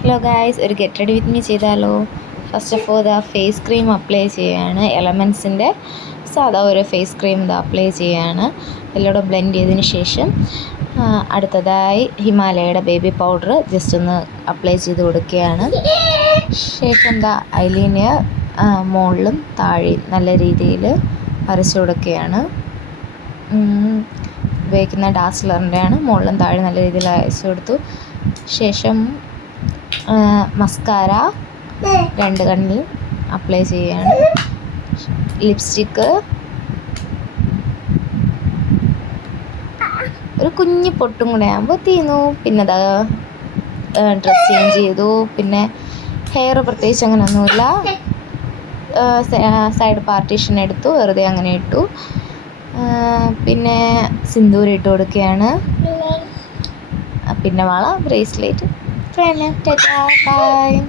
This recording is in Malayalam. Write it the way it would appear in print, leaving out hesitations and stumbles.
ഹലോ ഗായ്സ്, ഒരു ഗെറ്റ് റെഡി വിത്ത് മീ ചെയ്താലോ? First of all face cream apply ചെയ്യുകയാണ്. എലമെൻസിൻ്റെ സാധാ ഒരു ഫേസ് ക്രീം അപ്ലൈ ചെയ്യുകയാണ്. എല്ലാം ബ്ലെൻഡ് ചെയ്തതിന് ശേഷം അടുത്തതായി ഹിമാലയയുടെ ബേബി പൗഡർ ജസ്റ്റ് ഒന്ന് അപ്ലൈ ചെയ്ത് കൊടുക്കുകയാണ്. ശേഷം ഐലൈനർ മുകളിലും താഴെയും നല്ല രീതിയിൽ വരച്ചു കൊടുക്കുകയാണ്. ഉപയോഗിക്കുന്ന ഡാസ്ലറിൻ്റെയാണ്. മുകളിലും താഴെ നല്ല രീതിയിൽ വരച്ചു കൊടുത്തു. ശേഷം മസ്കാര 2 കണ്ണിൽ അപ്ലൈ ചെയ്യുകയാണ്. ലിപ്സ്റ്റിക്ക് ഒരു കുഞ്ഞു പൊട്ടും കൂടെ ആകുമ്പോൾ തീർന്നു. പിന്നെ ഡ്രസ്സ് ചേഞ്ച് ചെയ്തു. പിന്നെ ഹെയർ പ്രത്യേകിച്ച് അങ്ങനെയൊന്നുമില്ല. സൈഡ് പാർട്ടീഷൻ എടുത്തു, വെറുതെ അങ്ങനെ ഇട്ടു. പിന്നെ സിന്ദൂരം ഇട്ട് കൊടുക്കുകയാണ്. പിന്നെ വള, ബ്രേസ്ലെറ്റ്. Bye.